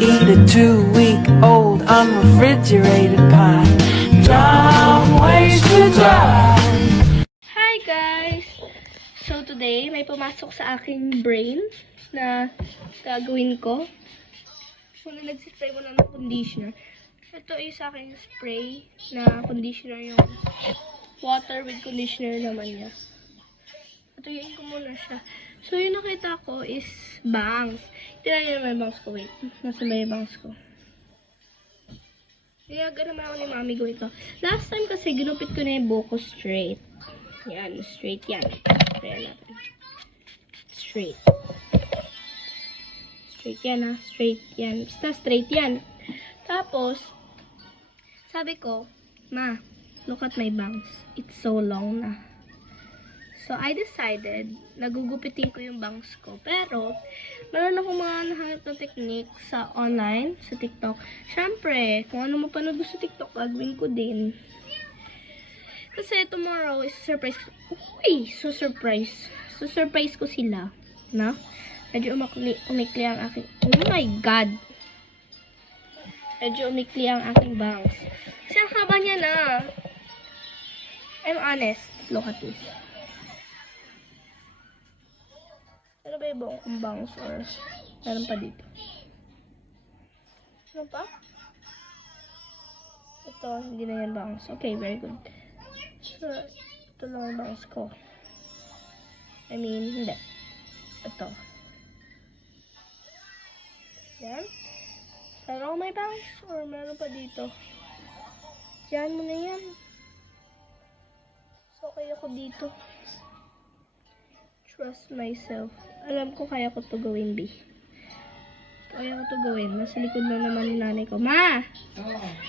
Eat a two-week-old unrefrigerated pie. John ways to drive. Hi guys! So today, may pumasok sa aking brain na gagawin ko. So, na nagsispray mo na ng conditioner. Ito is aking spray na conditioner yung water with conditioner naman niya. Patuyin ko muna siya. So, yung nakita ko is bangs. Niyo naman yung bangs ko. Wait. Nasa may bangs ko. Niyaga naman ako ni mami ko ito. Last time kasi, ginupit ko na yung buhok ko straight. Yan, straight yan. Try natin. Straight. Straight yan ha. Straight yan. Basta straight yan. Tapos, sabi ko, Ma, look at my bangs. It's so long na. So, I decided, nagugupitin ko yung bangs ko. Pero, meron akong mga nahanap ng technique sa online, sa TikTok. Siyempre, kung ano mapanood ko sa TikTok, gagawin ko din. Kasi tomorrow is surprise. Uy! So surprise. So surprise ko sila. Na? Medyo umakli, umikli ang aking... Oh my God! Medyo umikli ang aking bangs. Kasi ang haba niya na. I'm honest. Look at this. Ano ba yung kong bangs or meron pa dito? Ano pa? Ito, hindi na yan bangs. Okay, very good. So, ito lang ang bangs ko. I mean, hindi. Ito. Yan. Pero may bangs or meron pa dito. Yan mo na yan. So, okay ako dito. Trust myself. Alam ko kaya ko to gawin, B. Kaya ko to gawin. Nasa likod na naman ni nanay ko. Ma!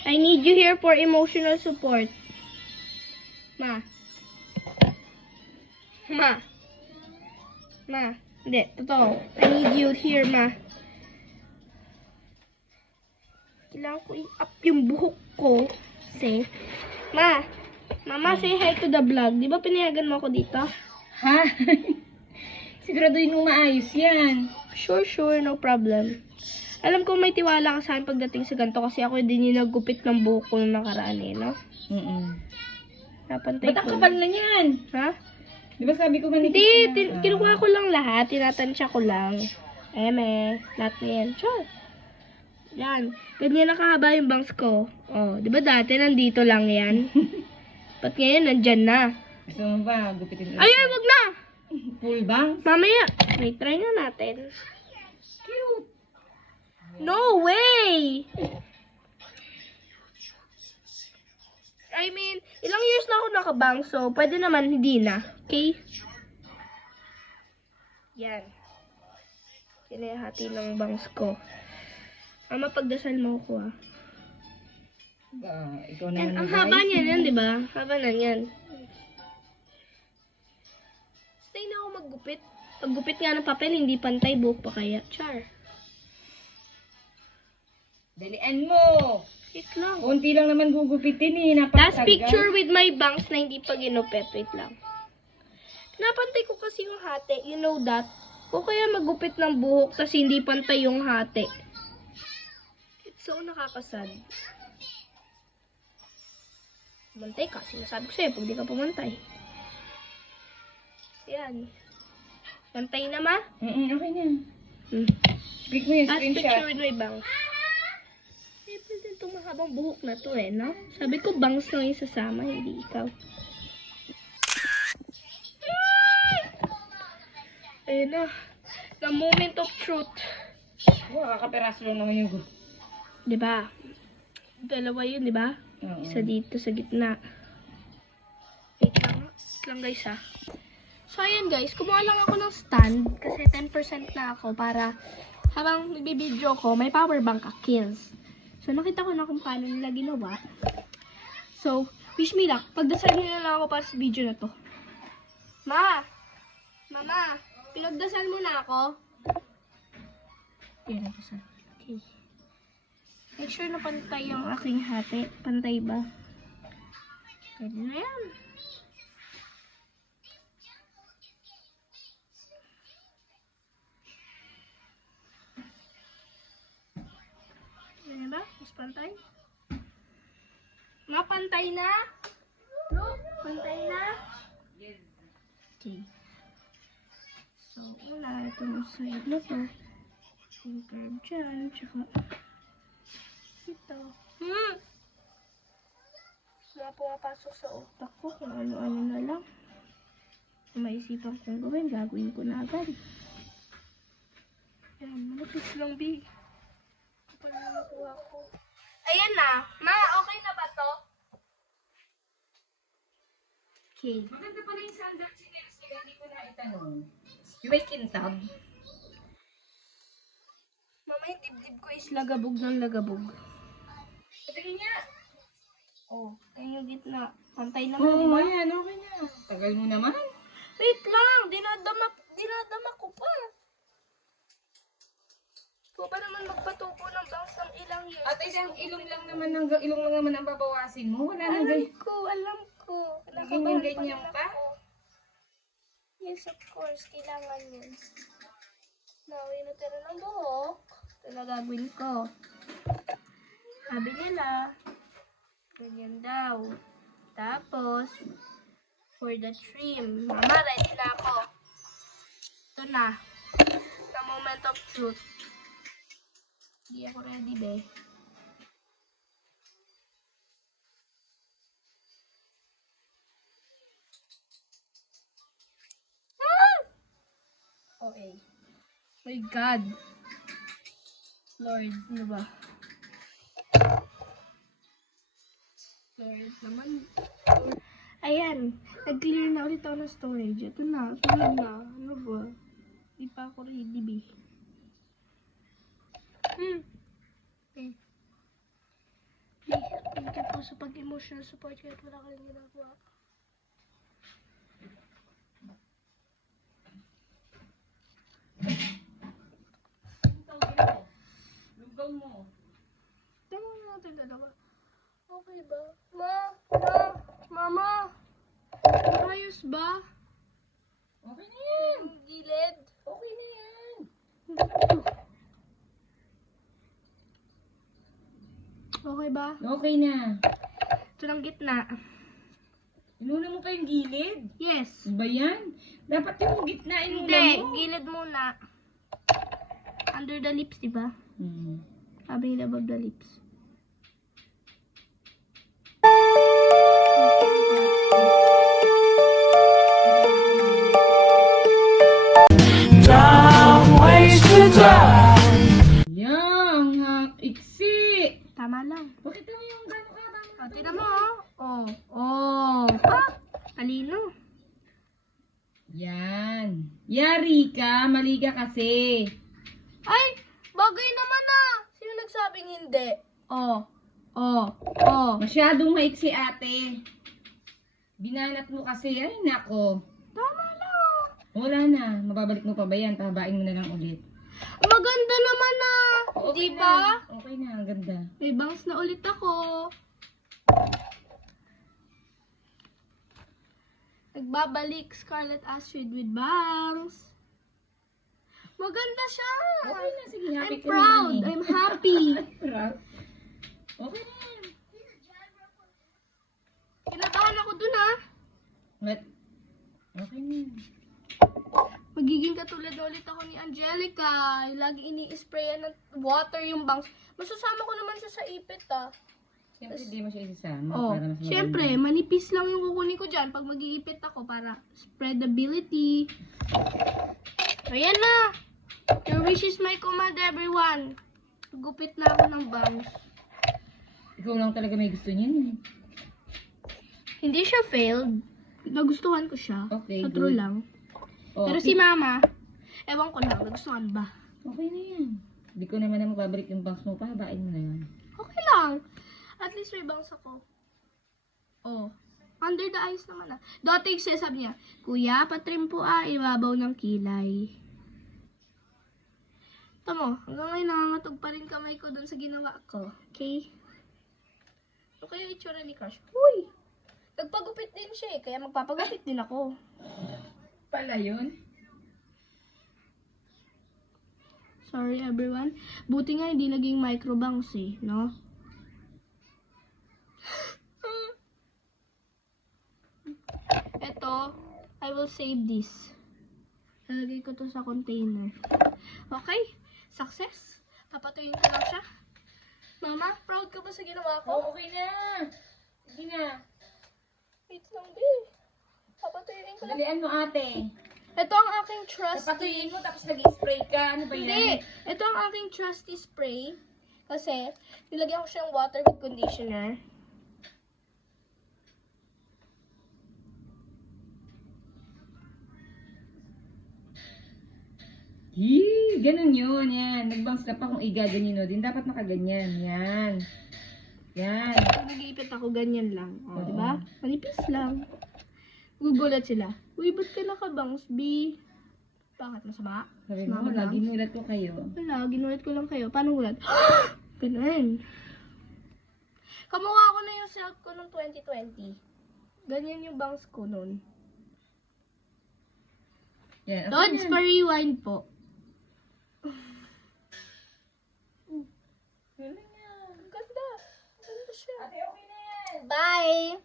I need you here for emotional support. Ma. Ma. Ma. Hindi, totoo. I need you here, ma. Kailangan ko i-up yung buhok ko. Kasi, ma. Mama, say hi to the vlog. Di ba pinayagan mo ako dito? Ha? Siguraduhin mo maayos yan. Sure, sure. No problem. Alam ko may tiwala ka sa akin pagdating sa ganito kasi ako din yung naggupit ng buhok ko nung nakaraan eh, no? Mm Napantay Ba't ang ko. kapal na yan? Ha? Di ba sabi ko manipis Hindi, na? tin- kinukuha ko lang lahat. Tinatansya ko lang. Eme, lahat na yan. Sure. Yan. Ganyan nakahaba yung bangs ko. Oh, di ba dati nandito lang yan? Ba't ngayon nandyan na? Gusto mo ba gupitin ulit? Ayun, wag na! Full bangs? Mamaya. Wait, try nga natin. Cute. No way! I mean, ilang years na ako nakabang, so pwede naman hindi na. Okay? Yan. Kinahati ng bangs ko. Mama, pagdasal mo ko ah. Ba, ikaw Yan, naman ang haba niyan yan, di ba? Haba na yan. Ako maggupit. Paggupit nga ng papel, hindi pantay buhok pa kaya. Char. Dalian mo. Wait lang. Kunti lang naman gugupitin eh. Last Napakatagal. picture with my bangs na hindi pa ginupit. Wait lang. Pinapantay ko kasi yung hati. You know that? O kaya magupit ng buhok tas hindi pantay yung hati. It's so nakakasad. Pumantay ka. Sinasabi ko sa'yo pag di ka pumantay. Yan. Pantay na ma? Mm okay na. Hmm. Click mo yung Last picture screenshot. with my bangs. Eh, pwede itong mahabang buhok na to eh, no? Sabi ko bangs lang yung sasama, hindi ikaw. Ayun na. The moment of truth. Wow, kakaperaso lang naman yung Di ba? Dalawa yun, di ba? Oo. Isa dito sa gitna. Wait lang. Lang guys ha. So ayan guys, kumuha lang ako ng stand kasi 10% na ako para habang nagbibideo ko, may power bank ka, kills. So nakita ko na kung paano nila ginawa. So, wish me luck. Pagdasal na lang ako para sa video na to. Ma! Mama! Pinagdasal mo na ako? Yan, nagdasal. Okay. Make sure na pantay yung aking hati. Pantay ba? Pwede na yan. Ba? Mas pantay? Mapantay na? No? Pantay na? Okay. So, una, itong side na to. Yung curve dyan, tsaka ito. Hmm! Mga pumapasok sa utak ko kung ano-ano na lang. Kung maisipan kong gawin, gagawin ko na agad. Ayan, malapit lang, B. Nakuha ko. Ayan na. Ma, okay na ba to? Okay. Maganda pala yung sandal chinelas nila, hindi ko na itanong. Yung may kintab. Mama, yung dibdib ko is lagabog ng lagabog. Patingin niya. Oh, ayun yung gitna. Pantay naman, di Oo, ba? ayan, okay na. Tagal mo naman. Wait lang! Dinadama, dinadama ko pa. Ikaw pa naman magpatubo ng bangs ng ilang years. At isang ilong lang naman, ng, ilong lang naman ang babawasin mo. Wala nang Alam ganyan. ko, alam ko. Ganyan-ganyan Kinakabahan pa? ako. Yes, of course. Kailangan yun. Nawi na tira ng buhok. Ito na gagawin ko. Sabi nila, ganyan daw. Tapos, for the trim. Mama, ready na ako. Ito na. The moment of truth. Hindi ako ready, be. Okay. My God. Lord, ano ba? Lord naman. Ayan. Nag-clear na ulit ako ng storage. Ito na. Sunod na. Ano ba? Hindi pa ako ready. Hmm. Okay. Be, thank you po sa pag-emotional support kahit wala ka rin ginagawa. Lugaw mo. Tingnan natin dalawa. Okay ba? Ma! Ma! Mama! Ayos ba? Okay na yan. Gilid? Okay na yan. Okay ba? Okay na. Ito ng gitna. Inuna mo pa yung gilid. Yes. Ano ba yan? Dapat yung gitna inuna Hindi, mo. gilid muna. Under the lips, di ba? Hmm. Sabi nila above the lips. Ka kasi. Ay! Bagay naman ah! Sino nagsabing hindi? Oh. Oh. Oh. Masyadong maiksi ate. Binanat mo kasi, ay nako. Tama lang. Wala na, mababalik mo pa ba yan? Pababain mo na lang ulit. Maganda naman ah. Di ba? na. Okay na, ang ganda. May bangs na ulit ako. Nagbabalik Scarlet Astrid with bangs. Maganda siya. Okay na, sige, happy I'm ka proud. naman eh. I'm happy. proud. Okay na yan. Kinakahan ako dun ah. But, okay na yan. Magiging katulad ulit ako ni Angelica. Lagi ini-sprayan ng water yung bangs. Masasama ko naman siya sa ipit ah. Siyempre, di mo siya isasama. Oh, para mas maganda. syempre, manipis lang yung kukunin ko dyan pag mag-iipit ako para spreadability. Ayan na! Your wish is my command, everyone. Gupit na ako ng bangs. Ikaw lang talaga may gusto niyan eh. Hindi siya failed. Nagustuhan ko siya. Okay, Sa true good. lang. Oh, Pero si mama, ewan ko lang, nagustuhan ba? Okay na yan. Hindi ko naman na mababalik yung bangs mo. Pahabain mo na yan. Okay lang. At least may bangs ako. Oh. Under the eyes naman ah. Dati sabi niya, Kuya, patrim po ah, ibabaw ng kilay. Tamo, hanggang ngayon nangangatog pa rin kamay ko dun sa ginawa ko. Okay? Ano kaya itsura ni Crush? Uy! Nagpagupit din siya eh, kaya magpapagupit din ako. Pala yun? Sorry everyone. Buti nga hindi naging microbangs eh, no? Ito, I will save this. Lalagay ko to sa container. Okay, success. Papatuyin ko lang siya. Mama, proud ka ba sa ginawa ko? Oh, okay na. Sige na. Wait lang, babe. Papatuyin ko lang. Dalian mo ate. Ito ang aking trusty... Papatuyin mo tapos nag-spray ka. Ano ba yan? Hindi! Ito ang aking trusty spray. Kasi, nilagyan ko siyang water with conditioner. Hii, ganun yun. Yan. Nag-bounce ka pa kung igaganyan o din. Dapat nakaganyan. Yan. Yan. Pag nag-iipit ako, ganyan lang. O, Oo. di ba? Manipis lang. Gugulat sila. Uy, ba't ka nakabangs, B? Bakit masama? Sabi mo, Mama lang. lagi nulat ko kayo. Wala, ginulat ko lang kayo. Paano gulat? Ganun. Kamukha ko na yung self ko noong 2020. Ganyan yung bangs ko noon. Yan. okay Tods, na. pa-rewind po. Bye!